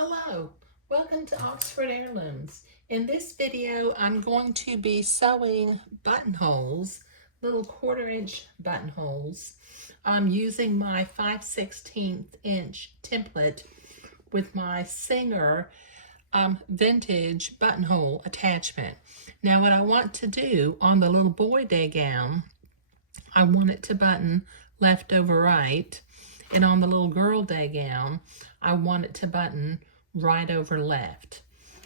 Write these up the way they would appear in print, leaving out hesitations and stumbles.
Hello, welcome to Oxford Heirlooms. In this video, I'm going to be sewing buttonholes, little 1/4-inch buttonholes. I'm using my 5/16 inch template with my Singer vintage buttonhole attachment. Now what I want to do on the little boy day gown, I want it to button left over right, and on the little girl day gown, I want it to button right over left.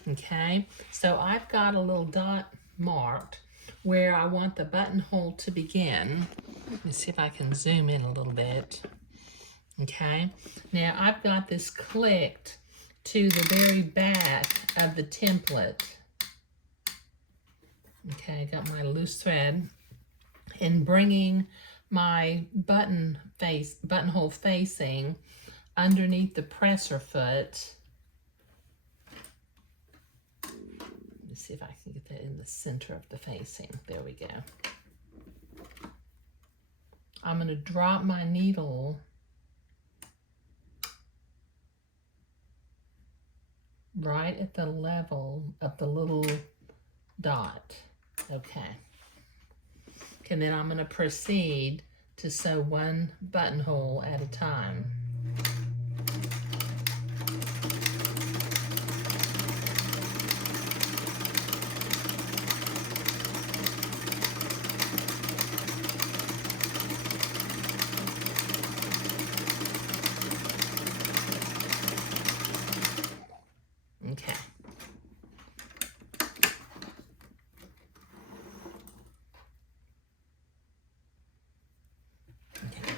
Okay, so I've got a little dot marked where I want the buttonhole to begin. Let me see if I can zoom in a little bit. Okay, now I've got this clicked to the very back of the template. Okay, I got my loose thread and bringing my buttonhole facing underneath the presser foot. Let me see if I can get that in the center of the facing. There we go. I'm going to drop my needle right at the level of the little dot. Okay. And then I'm going to proceed to sew one buttonhole at a time. Okay.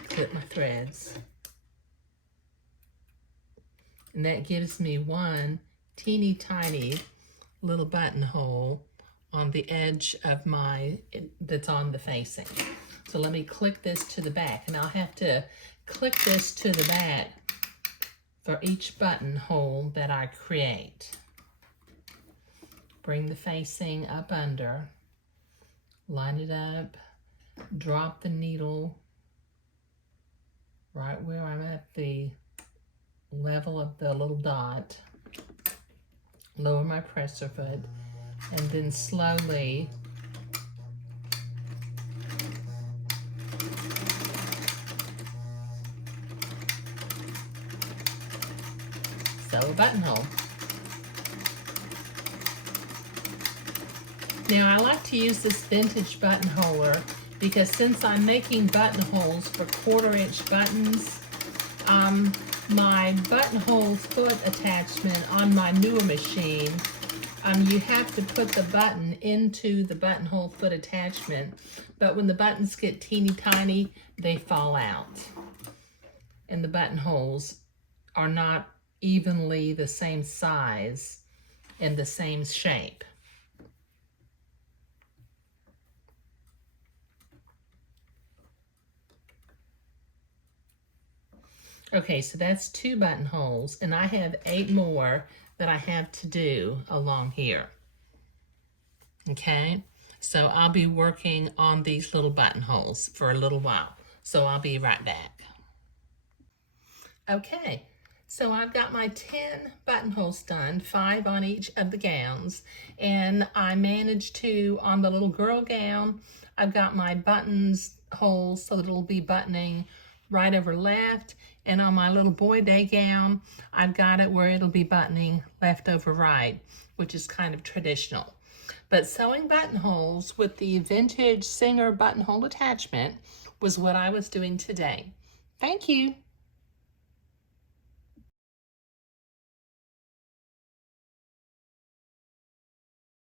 Clip my threads, and that gives me one teeny tiny little buttonhole on the edge of that's on the facing. So let me click this to the back, and I'll have to click this to the back for each buttonhole that I create. Bring the facing up under, line it up, drop the needle right where I'm at the level of the little dot, lower my presser foot, and then slowly sew a buttonhole. Now I like to use this vintage buttonholer because since I'm making buttonholes for 1/4-inch buttons, my buttonhole foot attachment on my newer machine, you have to put the button into the buttonhole foot attachment, but when the buttons get teeny tiny, they fall out. And the buttonholes are not evenly the same size and the same shape. Okay, so that's 2 buttonholes, and I have 8 more that I have to do along here. Okay, so I'll be working on these little buttonholes for a little while, so I'll be right back. Okay, so I've got my 10 buttonholes done, 5 on each of the gowns, and I managed to, on the little girl gown, I've got my buttons holes so that it'll be buttoning right over left, and on my little boy day gown, I've got it where it'll be buttoning left over right, which is kind of traditional. But sewing buttonholes with the vintage Singer buttonhole attachment was what I was doing today. Thank you.